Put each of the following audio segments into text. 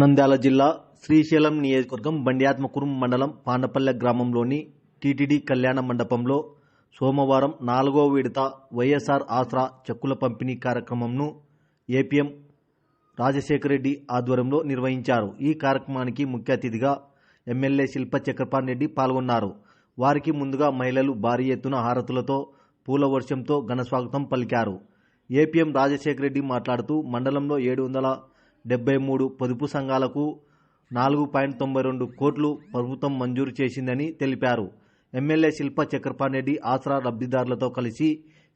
నంద్యాల జిల్లా శ్రీశైలం నియోజకవర్గం బండియాత్మకురం మండలం పాండపల్లె గ్రామంలోని టీటీడీ కళ్యాణ మండపంలో సోమవారం నాలుగో విడత వైఎస్ఆర్ ఆసరా చెక్కుల పంపిణీ కార్యక్రమంను ఏపీఎం రాజశేఖర రెడ్డి ఆధ్వర్యంలో నిర్వహించారు. ఈ కార్యక్రమానికి ముఖ్య అతిథిగా ఎమ్మెల్యే శిల్ప చక్రపాణి రెడ్డి పాల్గొన్నారు. వారికి ముందుగా మహిళలు భారీ ఎత్తున హారతులతో పూల వర్షంతో ఘనస్వాగతం పలికారు. ఏపీఎం రాజశేఖర రెడ్డి మాట్లాడుతూ మండలంలో ఏడు వందల డెబ్బై మూడు పొదుపు సంఘాలకు నాలుగు పాయింట్ తొంభై రెండు కోట్లు ప్రభుత్వం మంజూరు చేసిందని తెలిపారు. ఎమ్మెల్యే శిల్ప చక్రపాణిరెడ్డి ఆసరా లబ్ధిదారులతో కలిసి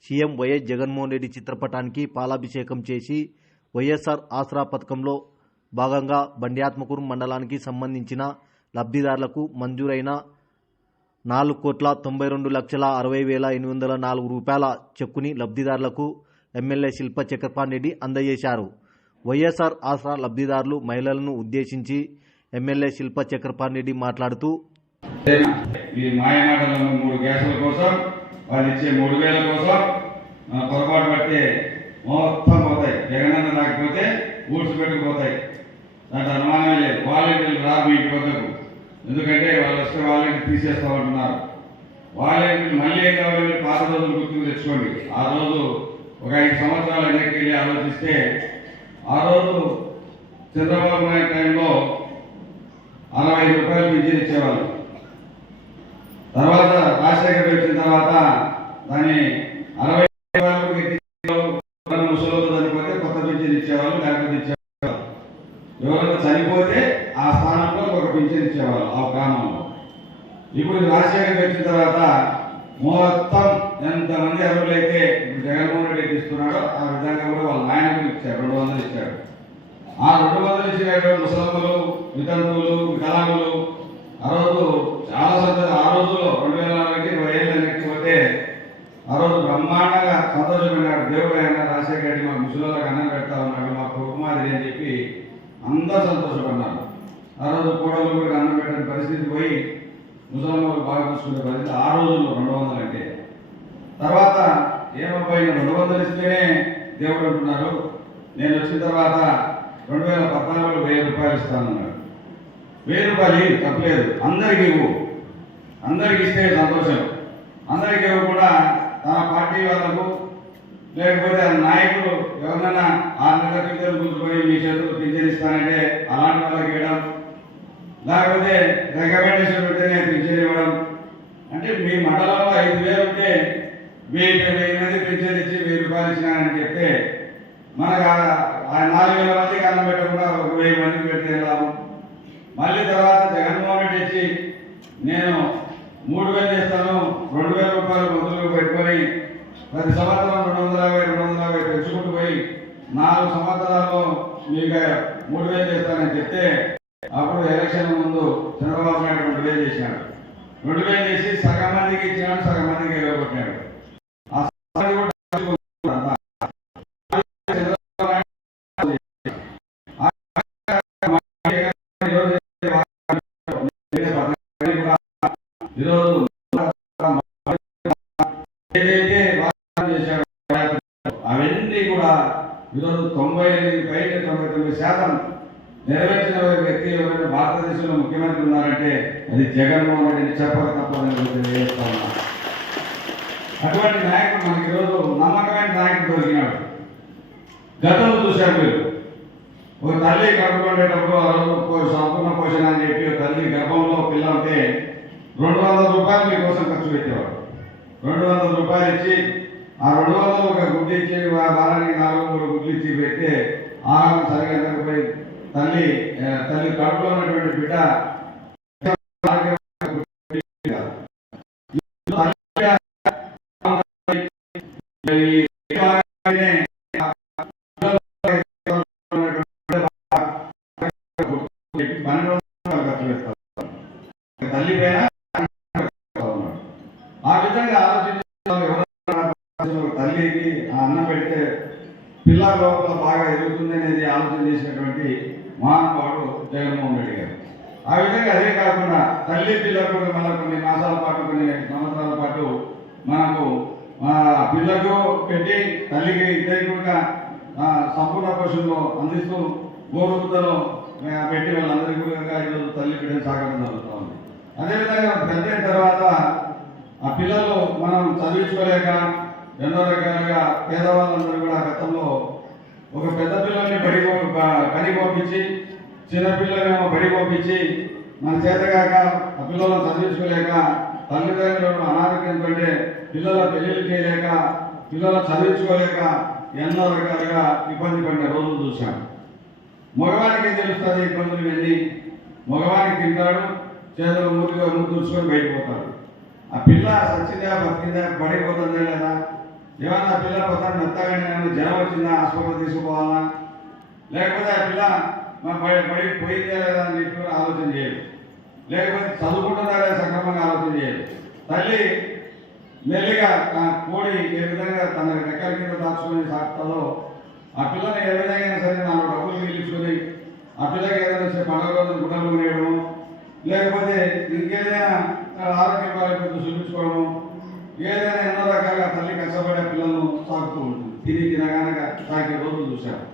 సీఎం వైఎస్ జగన్మోహన్ రెడ్డి చిత్రపటానికి పాలాభిషేకం చేసి వైఎస్ఆర్ ఆసరా పథకంలో భాగంగా బండ్యాత్మకూరు మండలానికి సంబంధించిన లబ్ధిదారులకు మంజూరైన నాలుగు కోట్ల తొంభై రెండు లక్షల అరవై వేల ఎనిమిది వందల నాలుగు రూపాయల చెక్కుని లబ్ధిదారులకు ఎమ్మెల్యే శిల్ప చక్రపాణి రెడ్డి అందజేశారు. వైఎస్ఆర్ ఆసరా లబ్ధిదారులు మహిళలను ఉద్దేశించి ఎమ్మెల్యే శిల్ప చక్రపాణి రెడ్డి మాట్లాడుతూ ఈ మాయమాటల మూడు గ్యాసుల కోసం వాళ్ళు ఇచ్చే మూడు వేల కోసం పొరపాటు పడితే మొత్తం పోతాయి. జగనన్న రాకపోతే ఊడ్చి పెట్టుకుపోతాయి. దాంట్లో అనుమానమే లేదు. వాలంటీర్లు రారు మీ వద్దకు. ఎందుకంటే వాళ్ళు వస్తే వాలంటీర్ తీసేస్తా ఉంటున్నారు వాలంటీర్లు మళ్ళీ కావాలి? పాత రోజులు గుర్తుకు తెచ్చుకోండి. ఆ రోజు ఒక ఐదు సంవత్సరాలు వెనక్కి వెళ్ళి ఆలోచిస్తే ఆ రోజు చంద్రబాబు నాయుడు టైంలో అరవై ఐదు రూపాయలు పింఛన్ ఇచ్చేవాళ్ళు. తర్వాత రాజశేఖర్ వచ్చిన తర్వాత దాన్ని అరవై వరకు ఎత్తించారు. చనిపోతే కొత్త పింఛన్ ఇచ్చేవాళ్ళు లేకపోతే ఇచ్చేవాళ్ళు. ఎవరైనా చనిపోతే ఆ స్థానంలో ఒక పింఛన్ ఇచ్చేవాళ్ళు ఆ గ్రామంలో. ఇప్పుడు రాజశేఖర్ వచ్చిన తర్వాత మొత్తం ఎంతమంది అరువులైతే ఇస్తున్నాడో ఆ విధంగా కూడా వాళ్ళ నాయనకు ఇచ్చారు రెండు వందలు ఇచ్చారు. ఆ రెండు వందలు ఇచ్చినటువంటి ముసలమ్మలు వితంతువులు వికలాంగులు ఆ రోజు చాలా సంతోషం ఆ రోజుల్లో రెండు వేల నాలుగుకి ఇరవై ఏళ్ళు పోతే ఆ రోజు బ్రహ్మాండంగా సంతోషపడినాడు దేవుడు అయినా రాజశేఖర రెడ్డి మా ముసలిళ్ళకి అన్నం పెడతా ఉన్నాడు మా కుటుంబాది అని చెప్పి అందరూ సంతోషపడినారు ఆ రోజు కోడలు కూడా అన్నం పెట్టని పరిస్థితి పోయి ముసలమ్మలు బాగా చూసుకునే పరిస్థితి ఆ రోజుల్లో రెండు వందలు అంటే. తర్వాత ఏమబ్బాయి రెండు వందలు ఇస్తేనే దేవుడు అంటున్నారు నేను వచ్చిన తర్వాత రెండు వేల పద్నాలుగులో వెయ్యి రూపాయలు ఇస్తానన్నాడు వెయ్యి రూపాయలు తప్పలేదు. అందరికి ఇవ్వు. అందరికి ఇస్తే సంతోషం. అందరికి ఇవ్వకుండా తన పార్టీ వాళ్ళకు లేకపోతే ఆ నాయకులు ఎవరినైనా ఆరు నెలల పింఛన్ గుర్తుకొని మీ చేతులు పింఛన్ ఇస్తానంటే అలాంటి వాళ్ళకి ఇవ్వడం లేకపోతే రికమెండేషన్ పెట్టే పింఛన్ ఇవ్వడం. అంటే మీ మండలంలో ఐదు వేలు ఉంటే మీకు వెయ్యి మంది పెన్షన్ ఇచ్చి వెయ్యి రూపాయలు ఇచ్చినానని చెప్తే మనకు ఆ- నాలుగు వేల మందికి అన్నం పెట్టకుండా ఒక వెయ్యి మందికి పెడితే వెళ్ళాము మళ్ళీ తర్వాత జగన్మోహన్ రెడ్డి ఇచ్చి నేను మూడు వేలు చేస్తాను రెండు వేల రూపాయలు మందులు పెట్టుకొని ప్రతి సంవత్సరం రెండు వందల యాభై రెండు వందల యాభై పెంచుకుంటూ పోయి నాలుగు సంవత్సరాల్లో మీకు మూడు వేలు చేస్తానని చెప్తే అప్పుడు ఎలక్షన్ ముందు చంద్రబాబు నాయుడు రెండు వేలు చేశాడు. రెండు వేలు చేసి సగం మందికి ఇచ్చినాడు సగం మందికి వెళ్ళగొట్టినాడు ఆ సగం మంది కూడా డబ్బులు కొనుక్కున్నారు. చంద్రబాబు నాయుడు ఈరోజు ఏదైతే వాగ్దానం చేశాడో అవన్నీ కూడా ఈరోజు తొంభై తొంభై తొమ్మిది శాతం నెరవేర్చిన వ్యక్తి ఎవరైనా భారతదేశంలో ముఖ్యమంత్రి ఉన్నారంటే అది జగన్మోహన్ రెడ్డి చెప్పక తప్పదని తెలియజేస్తా ఉన్నా. అటువంటి నాయకుడు మనకి ఈరోజు నమ్మకమైన నాయకుడు దొరికినాడు. గతంలో చూశారు మీరు. ఒక తల్లి కడుపుకుండేటప్పుడు ఆ రోజు సంపూర్ణ పోషణ అని చెప్పి ఒక తల్లి గర్భంలో పిల్ల ఉంటే రెండు వందల రూపాయలు మీకోసం ఖర్చు పెట్టేవాడు రెండు వందల రూపాయలు ఇచ్చి ఆ రెండు వందలు ఒక గుడ్డు ఇచ్చి వా- వారానికి నాలుగు వందలు గుడ్లు ఇచ్చి పెడితే ఆహారం సరిగా అందకపోయి తల్లి తల్లి కడుపులో ఉన్నటువంటి బిడ్డ ఈ పన్నెండు వందలు ఖర్చు పెడతారు. ఒక తల్లి పైన ఉన్నాడు. ఆ విధంగా ఆలోచించే వాళ్ళు ఎవరైనా ఒక తల్లికి ఆ అన్నం పెడితే పిల్ల లోపల బాగా ఎదుగుతుంది అనేది ఆలోచన చేసినటువంటి మహానుభావుడు జగన్మోహన్ రెడ్డి గారు ఆ విధంగా అదే కాకుండా తల్లి పిల్లకు మన కొన్ని మాసాల పాటు కొన్ని సంవత్సరాల పాటు మనకు మా పిల్లకు పెట్టి తల్లికి ఇద్దరికి కూడా సంపూర్ణ పోషణలో అందిస్తూ గోరుముద్దలో పెట్టి వాళ్ళందరికీ కూడా ఈరోజు తల్లి బిడ్డలు సాగడం జరుగుతూ ఉంది. అదేవిధంగా పెద్ద తర్వాత ఆ పిల్లలు మనం చదివించుకోలేక ఎన్నో రకాలుగా పేదవాళ్ళందరూ కూడా గతంలో ఒక పెద్ద పిల్లల్ని బడి బడి పంపించి చిన్నపిల్లలేమో బడి పంపించి మన చేతగాక ఆ పిల్లలను చదివించుకోలేక తల్లిదండ్రులను అనారోగ్యంతో పిల్లల పెళ్ళిళ్ళు చేయలేక పిల్లలు చదివించుకోలేక ఎన్నో రకాలుగా ఇబ్బంది పడిన రోజులు చూశాం. మగవానికి ఏం తెలుస్తుంది? ఇబ్బందులు వెళ్ళి మగవానికి తింటాడు చేతులు మూతిగా ముందు చూసుకొని బయటపోతాడు. ఆ పిల్ల సచ్చిందా బతికిందా పడిపోతుందా లేదా? ఏమన్నా ఆ పిల్ల పోతాను మెత్తగానే ఏమన్నా జ్వరం వచ్చిందా హాస్పిటల్ తీసుకుపోవాలా? లేకపోతే ఆ పిల్ల పడి బడి పోయిందా లేదా అని చెప్పి కూడా ఆలోచన చేయదు లేకపోతే చదువుకుంటుందా సక్రమంగా ఆలోచన చేయాలి తల్లి మెల్లిగా తన కోడి ఏ విధంగా తన రెక్కల కింద దాచుకొని సాగుతుందో ఆ పిల్లని ఏ విధంగా సరే నాలుగు డబ్బులు మిగిలించుకొని ఆ పిల్లకి ఏదైనా సరే పండుగ రోజు గుడ్డలు కొనేయడం లేకపోతే ఇంకేదైనా ఆరోగ్య బాధ్యతలు చూపించుకోవడం ఏదైనా ఎన్నో రకాలుగా తల్లి కష్టపడే పిల్లలను సాగుతూ ఉంటుంది. తిని తినగానే సాగే రోజులు చూశారు.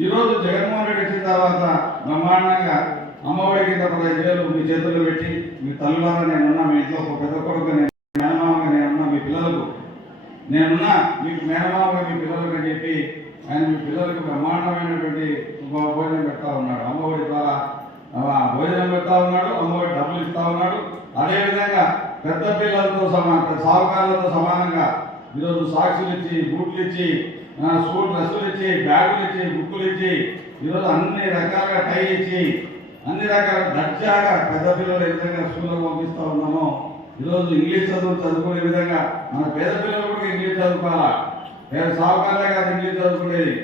ఈరోజు జగన్మోహన్ రెడ్డి వచ్చిన తర్వాత బ్రహ్మాండంగా అమ్మఒడి కింద పదహైదు వేలు మీ చేతుల్లో పెట్టి మీ తల్లులారా నేనున్నా మీ ఇంట్లో ఒక పెద్ద కొడుకు నేను మేనమామగా నేనున్నా మీ పిల్లలకు. నేనున్నా మీకు మేనమామగా మీ పిల్లలకు అని చెప్పి ఆయన మీ పిల్లలకు బ్రహ్మాండమైనటువంటి భోజనం పెడతా ఉన్నాడు. అమ్మఒడి ద్వారా భోజనం పెడతా ఉన్నాడు అమ్మఒడి డబ్బులు ఇస్తా ఉన్నాడు. అదేవిధంగా పెద్ద పిల్లలతో సమాన సాహుకారులతో సమానంగా ఈరోజు సాక్షులు ఇచ్చి బూట్లు ఇచ్చి స్కూల్ డ్రెస్సులు ఇచ్చి బ్యాగులు ఇచ్చి బుక్కులు ఇచ్చి ఈరోజు అన్ని రకాలుగా టై ఇచ్చి అన్ని రకాల దర్జాగా పెద్ద పిల్లలు ఏ విధంగా స్కూల్లో పంపిస్తూ ఉన్నామో ఈరోజు ఇంగ్లీష్ చదువు చదువుకునే విధంగా మన పేద పిల్లలు కూడా ఇంగ్లీష్ చదువుకోవాలా? పేద సాహుకారులే కాదు ఇంగ్లీష్ చదువుకునేది.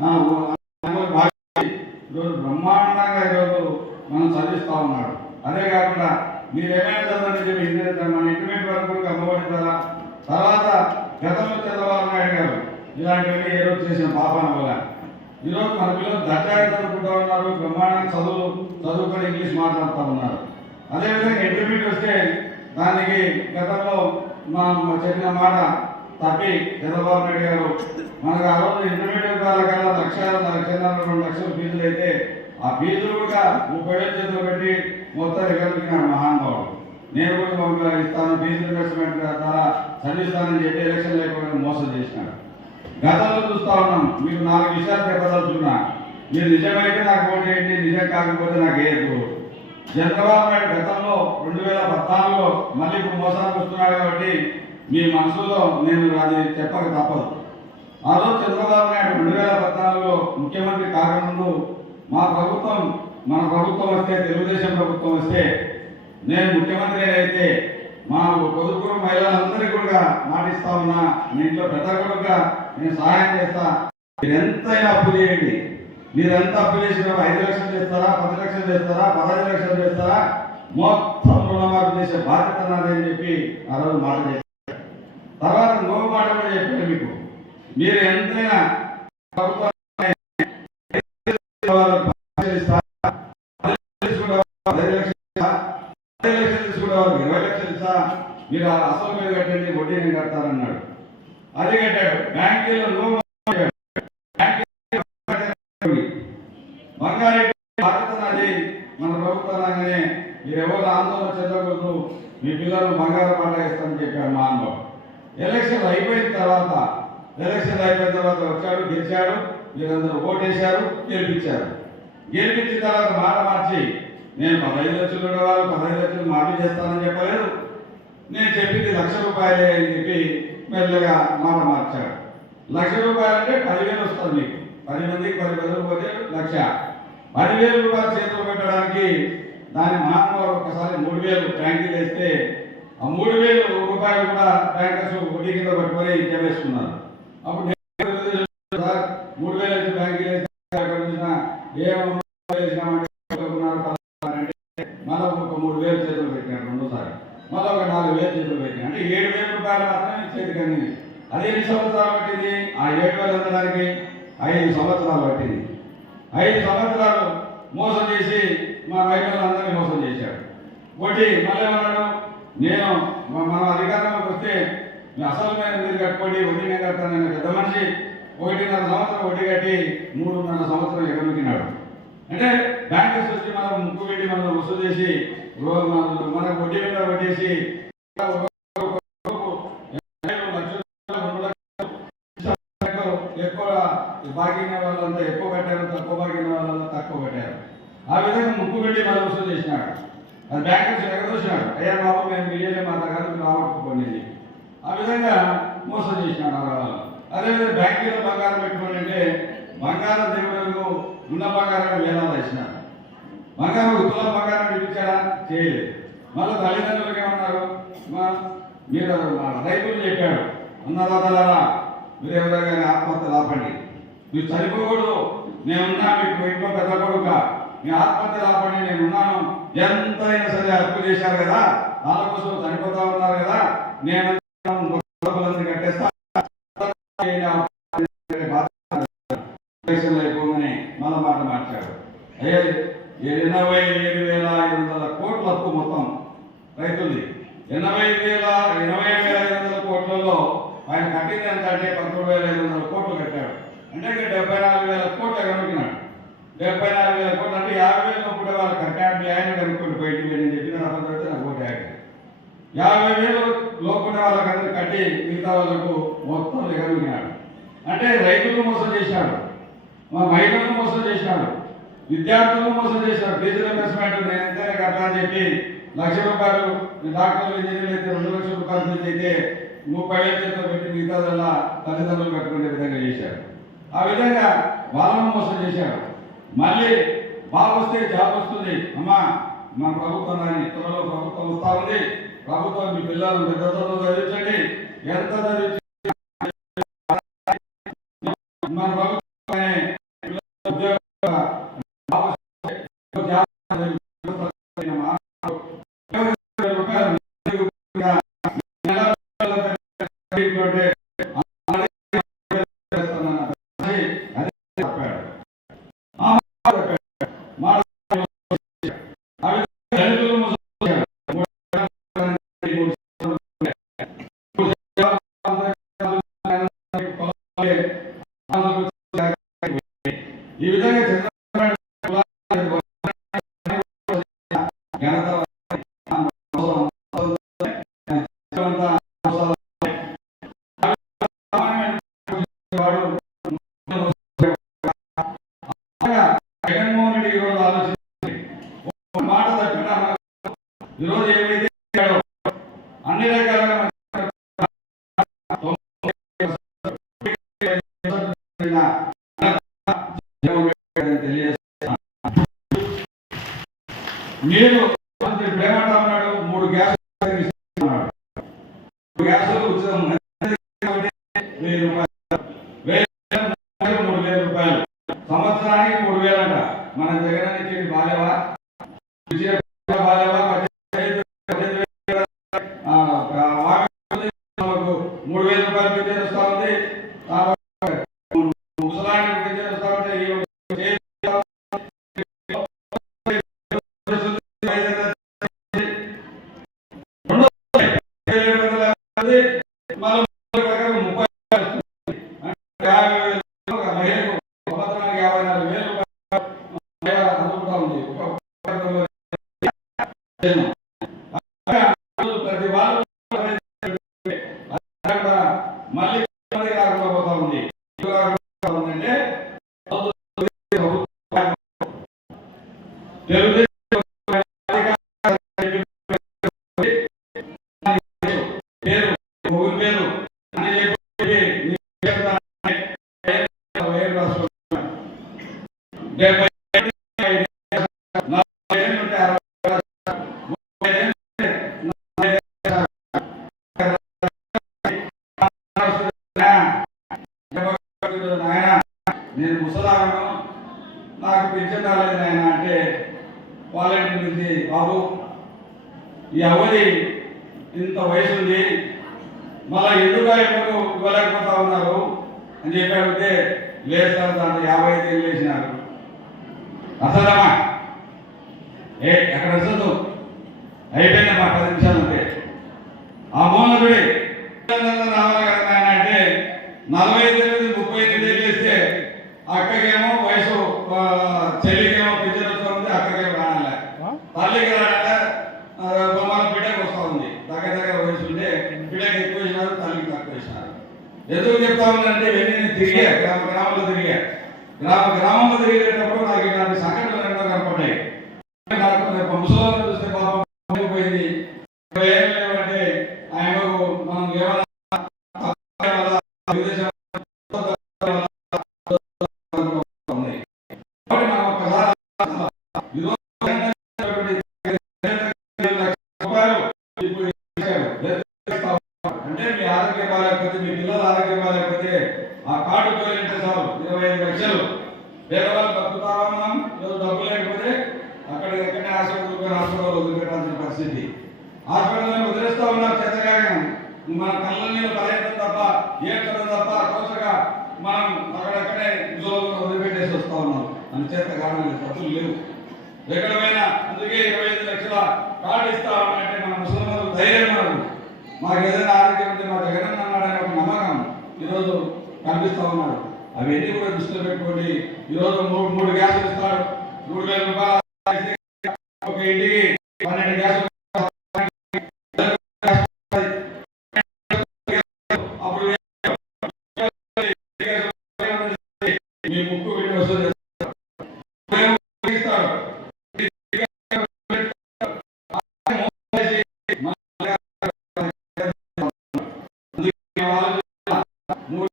ఆ, ఈరోజు బ్రహ్మాండంగా ఈరోజు మనం చదివిస్తూ ఉన్నాడు. అదే కాకుండా మీరు ఏమైనా చదవండి చెప్పి ఇంజనీర్ మన ఇంటర్మీడియట్ వరకు అమ్మబడి కదా తర్వాత గతంలో ఇలాంటివన్నీ ఏదో చేసిన పాపాన వల్ల. ఈరోజు మన పిల్లలు దర్జాగా చదువుకుంటా ఉన్నారు బ్రహ్మాండంగా చదువు చదువుకొని ఇంగ్లీష్ మాట్లాడుతూ ఉన్నారు. అదేవిధంగా ఇంటర్మీడియట్ వస్తే దానికి గతంలో మా మా చెప్పిన మాట తప్పి చంద్రబాబు నాయుడు గారు మనకు ఆ రోజు ఇంటర్మీడియట్ వాళ్ళకల్లా లక్ష లక్ష రెండు లక్షల ఫీజులు అయితే ఆ ఫీజులు కూడా ముప్పై వేలు చేతులు పెట్టి మొత్తం ఎగలిగినాడు మహానుభావుడు. నేను కూడా ఇస్తాను ఫీజు ఇన్వెస్ట్మెంట్ ద్వారా చదివిస్తానని చెప్పి ఎలక్షన్ లేకుండా మోసం చేసినాడు. గతంలో చూస్తా ఉన్నాం. మీకు నాలుగు విషయాలు చెప్పదలుచుకున్నా. మీరు నిజమైతే నాకు ఓటు వేయండి నిజం కాకపోతే నాకు వేయకు చంద్రబాబు నాయుడు గతంలో రెండు వేల పద్నాలుగులో మళ్ళీ ఇప్పుడు మోసానికి వస్తున్నాడు కాబట్టి మీ మనసులో నేను అది చెప్పక తప్పదు. ఆ రోజు చంద్రబాబు నాయుడు రెండు వేల పద్నాలుగులో ముఖ్యమంత్రి కాకముందు మా ప్రభుత్వం మన ప్రభుత్వం వస్తే తెలుగుదేశం ప్రభుత్వం వస్తే నేను ముఖ్యమంత్రి అయితే మా పొదుపుకున్న మహిళలందరికీ కూడా మాటిస్తా ఉన్నా. మీ ఇంట్లో పెద్ద కొడుకుగా నేను సహాయం చేస్తా. మీరు ఎంతైనా అప్పు చేయండి మీరు ఎంత అప్పు చేసినా ఐదు లక్షలు చేస్తారా పది లక్షలు చేస్తారా పదహైదు లక్షలు చేస్తారా? మొత్తం రుణమాఫీ చేసే బాధ్యత నాదని చెప్పి ఆ రోజు మాట తర్వాత ఇంకొక మాట కూడా చెప్పాను మీకు. మీరు ఎంతైనా లక్షలు ఇరవై లక్షలు ఇస్తా మీరు ఆ అసలు మీద కట్టండి వడ్డీ నేను కడతానన్నాడు. అది కట్టాడు. బ్యాంకులో లోన్ బంగారెడ్డి మన ప్రభుత్వం రాగానే మీరు ఎవరు ఆందోళన చెందకూడదు. మీ పిల్లలు బంగారం పంట ఇస్తామని చెప్పాడు మా అన్న. ఎలక్షన్ అయిపోయిన తర్వాత ఎలక్షన్ అయిపోయిన తర్వాత వచ్చాడు గెలిచాడు. మీరందరూ ఓటేశారు గెలిపించారు. గెలిపించిన తర్వాత మాట మార్చి నేను పదహైదు లక్షలు ఉండేవాళ్ళు పదహైదు లక్షలు మాఫీ చేస్తానని చెప్పలేదు. నేను చెప్పింది లక్ష రూపాయలే అని చెప్పి మెల్లగా మాట మార్చాడు. లక్ష రూపాయలు అంటే పదివేలు వస్తుంది మీకు. పది మందికి పది వేలు పోతే లక్ష. పదివేలు రూపాయలు చేతిలో పెట్టడానికి దాని మహానుభావుడు ఒకసారి మూడు వేలు బ్యాంకులు వేస్తే ఆ మూడు వేలు రూపాయలు కూడా బ్యాంకర్స్ వడ్డీ కింద పట్టుకొని జమేసుకున్నారు అప్పుడు సార్ మూడు వేలు అయితే బ్యాంకులు వేసిన ఏమన్నా మళ్ళీ ఒక మూడు వేలు చేతులు పెట్టినాడు రెండోసారి. మళ్ళీ ఒక నాలుగు వేలు చేతులు పెట్టి అంటే ఏడు వేల రూపాయలు మాత్రమే చేతి కానీ అది ఎన్ని సంవత్సరాలు పట్టింది? ఆ ఏడు వేలు అందడానికి ఐదు సంవత్సరాలు పట్టింది. ఐదు సంవత్సరాలు మోసం చేసి మా రైతులు అందరినీ మోసం చేశాడు. ఒకటి మళ్ళీ ఏమన్నాడు నేను మన అధికారంలోకి వస్తే అసలు మీద మీరు కట్టుకోండి వడ్డీ నేను కడతానని పెద్ద మనిషి ఒకటిన్నర సంవత్సరం వడ్డీ కట్టి మూడున్నర సంవత్సరం ఎగమికినాడు అంటే బ్యాంకర్స్ వచ్చి మనం ముక్కు పెట్టి మనం వసూలు చేసి మన వడ్డీ మీద వడ్డేసి ఎక్కువ బాగిన వాళ్ళంతా ఎక్కువ కట్టారు తక్కువ బాగిన వాళ్ళంతా తక్కువ కట్టారు. ఆ విధంగా ముక్కు వెళ్ళి మన వసూలు చేసినాడు. అది బ్యాంకర్స్ ఎగదోసినాడు అయ్యా బాబు మేము మీడియాలో మా దగ్గర రావట్టుకోండి ఆ విధంగా మోసం చేసినాడు ఆ రావాలి అదేవిధంగా బ్యాంకులో బంగారం పెట్టుకోండి అంటే బంగారం దేవుడు ఉన్న బంగారం వేలాలు వేసినాడు. మగారు ఉత్తుల బంగారం ఇప్పించాడా చేయలేదు. మళ్ళీ తల్లిదండ్రులకు ఏమన్నారు? మీరు రైతులు చెప్పాడు అన్నదాతలారా మీరు ఎవరు కానీ ఆత్మహత్య లాపండి. మీరు చనిపోకూడదు. నేనున్నా మీకు ఇంట్లో పెద్ద కొడుక. మీ ఆత్మహత్య లాపండి నేను ఉన్నాను ఎంతైనా సరే అప్పు చేశారు కదా. దానికోసం చనిపోతా ఉన్నారు కదా. నేను కట్టేస్తా. అయితే రెండు లక్షల రూపాయల నుంచి అయితే ముప్పై వేల చేతిలో పెట్టి మిగతా మిగతాదల్లా తల్లిదండ్రులు పెట్టుకునే విధంగా చేశారు. ఆ విధంగా వాళ్ళను మోసం చేశారు. మళ్ళీ బాబు వస్తే జాబ్ వస్తుంది. అమ్మా మన ప్రభుత్వం కానీ త్వరలో ప్రభుత్వం వస్తా ఉంది. ప్రభుత్వం మీ పిల్లలు పెద్దతో చదివించండి. ఎంత చదివించండి మన ప్రభుత్వం ఉద్యోగ నేను ఎందుకు చెప్తా ఉన్నానంటే వెళ్ళి నేను తిరిగా గ్రామ గ్రామంలో తిరిగా. గ్రామ గ్రామంలో తిరిగేటప్పుడు నాకు ఇలాంటి సంఘటనలు ఎన్నో కనపడ్డాయి నాకు రేపు ముసలిని చూస్తే పాపం పోయింది ఏం లేవంటే ఆయనకు మనం ఏమైనా విదేశాల్లో ఉన్నాయి. కాబట్టి మనం ఒకసారి ఈరోజు రూపాయలు ఇప్పుడు ఇచ్చారు. అంటే మీ ఆరోగ్యం బాగాలేకపోతే మీ పిల్లల ఆరోగ్యం బాగాలేకపోతే ఆ కార్డు పోయింటే చాలు ఇరవై ఐదు లక్షలు పేదవాళ్ళు బతుకుతావా మనం ఈరోజు డబ్బు లేకపోతే అక్కడ ఎక్కడనే హాస్పిటల్ హాస్పిటల్ వదిలిపెట్టాల్సిన పరిస్థితి. హాస్పిటల్ వదిలేస్తా ఉన్నారు చేతగానే మన కళ్ళ నీళ్ళు పర్యటన తప్ప ఏడ్చడం తప్ప తోచగా మనం అక్కడక్కడే ఉద్యోగంలో వదిలిపెట్టేసి వస్తా ఉన్నాం. అని చేత కారణం ఖర్చులు లేవు. ఎక్కడ అందుకే ఇరవై ఐదు లక్షల కార్డు ఇస్తా ఉన్నాయంటే మన ముసలిమలు ధైర్యం మనకు మాకు ఏదైనా ఆరోగ్యం ఉంటే మా జగన్ అన్నాడనే ఒక నమ్మకం ఈరోజు కనిపిస్తా ఉన్నాడు. అవన్నీ కూడా దృష్టిలో పెట్టుకోండి. ఈరోజు మూడు మూడు గ్యాసులు ఇస్తారు. మూడు వేల రూపాయలు. ఒక ఇంటికి పన్నెండు గ్యాసులు అప్పుడు మీ ముక్కు విని వసూలు చేస్తారు. ఇస్తాడు. అందుకే ఆలోచన మూడు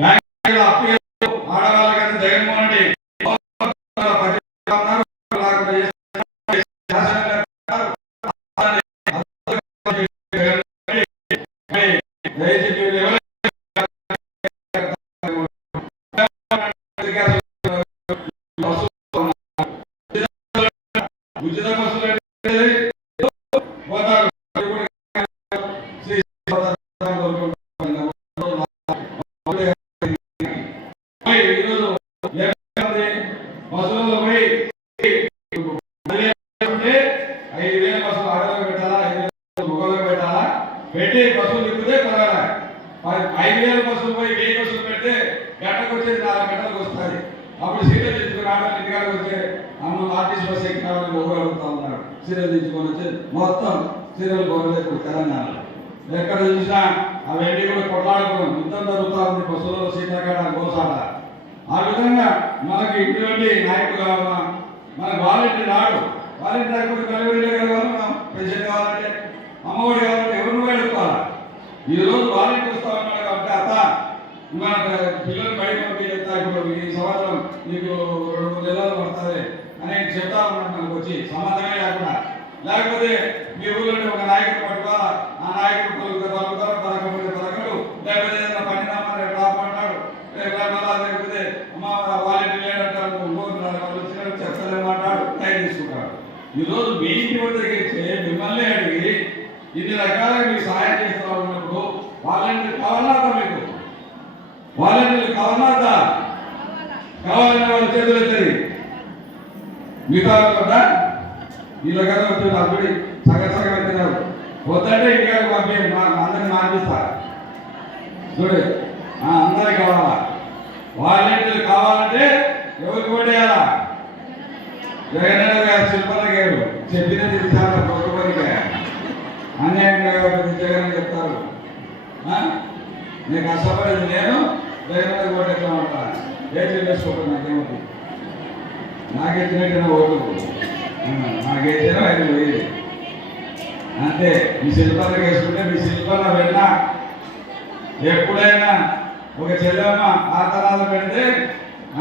బ్యాంకులో అప్పు చేస్తూ ఆడవాళ్ళకైతే జగన్మోహన్ రెడ్డి ఉన్నారు, లేకుండా చేస్తున్నారు, శాసనం లేకుండా దయచేసి మీరు ఎవరు ఉచిత బస్సులు అంటే పోతారు శ్రీ ఈరోజు ఏమైంది? బస్సులలో పోయి అంటే ఐదు వేల బస్సులు ఆడలో పెట్టాలా ఐదు వేల మొగలో పెట్టాలా పెట్టి బస్సులు తిప్పితే పర్వాలే మరి ఐదు వేల బస్సులు పోయి వెయ్యి బస్సులు పెడితే గంటకు వచ్చేది నాలుగు గంటలకు వస్తుంది అప్పుడు సీరియల్ తీసుకుని ఆడలు ఇంటికాడికి వచ్చే అమ్మ ఆర్టీసీ బస్సు ఎక్కినామని ఊరు అడుగుతా ఉన్నాడు సీరియల్ తీసుకొని వచ్చి మొత్తం సీరియల్ పోలేదు ఇప్పుడు తెలంగాణలో ఎక్కడ చూసినా అవన్నీ కూడా కొట్లాడుకోవడం యుద్ధం జరుగుతూ ఉంది బస్సులలో సీతాకాడ గోసాడ ఆ విధంగా మనకి ఇటువంటి నాయకుడు కావాలన్నా మనకు వాలంటీర్ రాడు. వాలంటీర్ రాకపోతే కలవరి కావాలి మనం. పెన్షన్ కావాలంటే అమ్మఒడి కావాలంటే ఎవరిని వేడుకోవాలా ఈరోజు వాలంటీర్ వస్తా ఉన్నాడు కాబట్టి అత్త మన పిల్లలు బయట పంపించేస్తా ఇప్పుడు ఈ సంవత్సరం నీకు రెండు మూడు నెలలు పడుతుంది అని చెప్తా ఉన్నాడు మనకు వచ్చి. సమాధానమే లేకుండా. లేకపోతే మీ ఊళ్ళో ఒక నాయకుడు పట్టుకో నాయకుడు పలుకుతారు పలుకుతారు పలకపోతే పలకడు లేకపోతే ఏదైనా పనినామా రేపు రాపంటాడు రేపు లేకపోతే అమ్మ వాలంటీర్ లేడంటాడు ఇంకోటి వాళ్ళు టైం తీసుకుంటాడు. ఈరోజు మీ ఇంటి వద్దకి వచ్చి మిమ్మల్ని అడిగి ఇన్ని రకాలుగా మీకు సహాయం చేస్తా ఉన్నప్పుడు వాలంటీర్ కావాలన్నా మీకు. వాలంటీర్లు కావాలన్నా కావాలనే వాళ్ళ చేతులు వచ్చేది మిగతా వాళ్ళు కూడా వీళ్ళ కదా వచ్చి అప్పుడు సగం సగం వద్దంటే ఇంకా పంపించండి అందరిని మార్పిస్తా చూడు అందరికి కావాలా? వాలంటీర్లు కావాలంటే ఎవరికి పడేయాలా జగన్ గారు శిల్పన గారు చెప్పినది చాలా గొప్పగా అన్యాయంగా కాబట్టి జగన్ చెప్తారు. ఆ? నేను కష్టపడేది నేను జగన్ కూడా ఎట్లా ఉంటాను ఏది చేసుకోవడం నాకేమవుతుంది నాకెచ్చినట్టు నా ఓటు. ఆ, నాకేసిన ఐదు వేలు. అంతే. మీ శిల్పన వేసుకుంటే మీ శిల్పన వెళ్ళినా ఎప్పుడైనా ఒక చెల్లెమ్మ ఆతనాలు పెడితే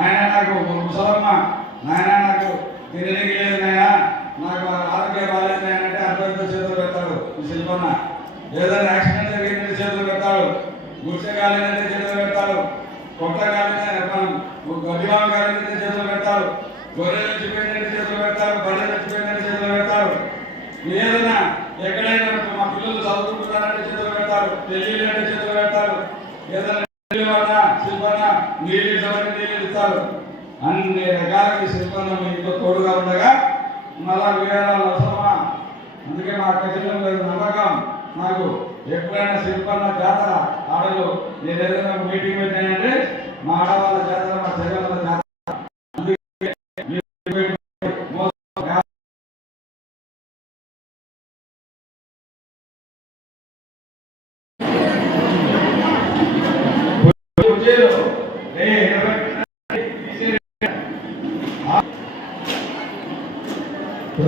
ఆయన నాకు ముసలమ్మ. నాయన నాకు తినడానికి లేదు నాయన. నాకు ఆరోగ్యం బాగాలేదు నాయన అంటే అర్థంతో చేతులు పెడతాడు ఈ శిల్పన్న. ఏదైనా యాక్సిడెంట్ జరిగిందంటే చేతులు పెడతాడు. గుడిసె చేతులు పెడతాడు. కొత్త కాలేదంటే గడ్డివామ కాలేదంటే చేతులు పెడతాడు. గొర్రెలు చచ్చిపోయిందంటే చేతులు పెడతాడు. బర్రెలు చచ్చిపోయిందంటే చేతులు పెడతాడు. ఏదో ఎక్కడైనా మా పిల్లలు చదువుకుంటున్నారంటే చేతులు తెలియలేని చేతులు పెడతారు ఏదైనా శిల్పన నీళ్ళు ఇస్తామంటే నీళ్ళు అన్ని రకాలకి శిల్పన ఇంట్లో తోడుగా ఉండగా మళ్ళా విరాళాలు అవసరమా అందుకే మా ఖచ్చితంగా లేదు నమ్మకం. నాకు ఎప్పుడైనా శిల్పన్న జాతర ఆడలు నేను ఏదైనా మీటింగ్ పెట్టానంటే మా ఆడవాళ్ళ జాతర మా జాతర అందుకే మీరు మోసం వచ్చేరు ఏ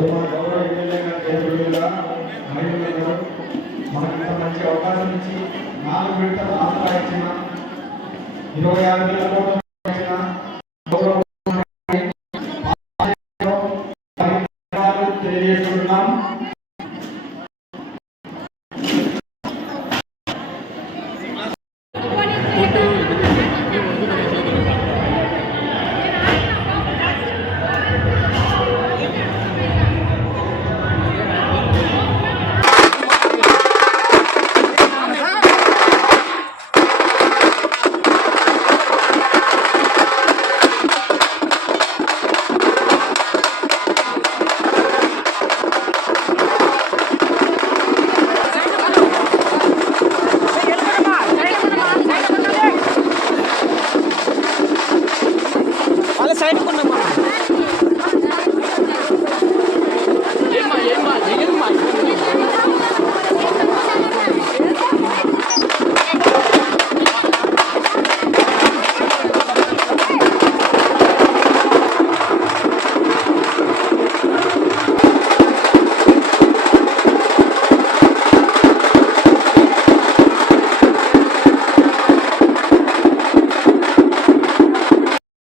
మా గౌరవ ఎమ్మెల్యే గారి చేతుల మీద మహిళలు గారు మనకు ఇంత మంచి అవకాశం ఇచ్చి నాలుగు విడతలు ఆదాయించిన ఇరవై ఆరు వేల కోట్ల